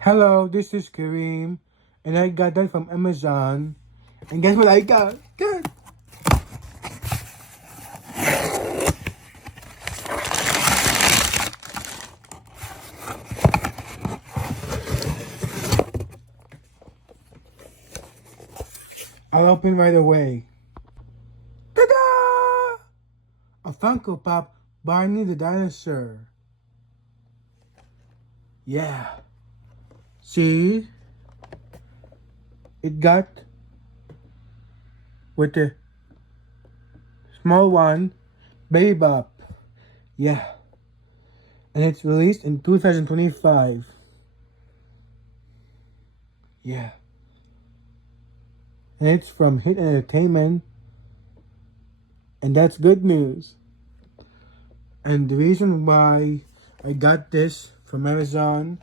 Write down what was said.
Hello, this is Kareem, and I got that from Amazon. And guess what I got? Good. I'll open right away. Ta-da! A Funko Pop, Barney the Dinosaur. Yeah. See? It got with the small one, Baby Bop. Yeah. And it's released in 2025. Yeah. And it's from Hit Entertainment. And that's good news. And the reason why I got this from Amazon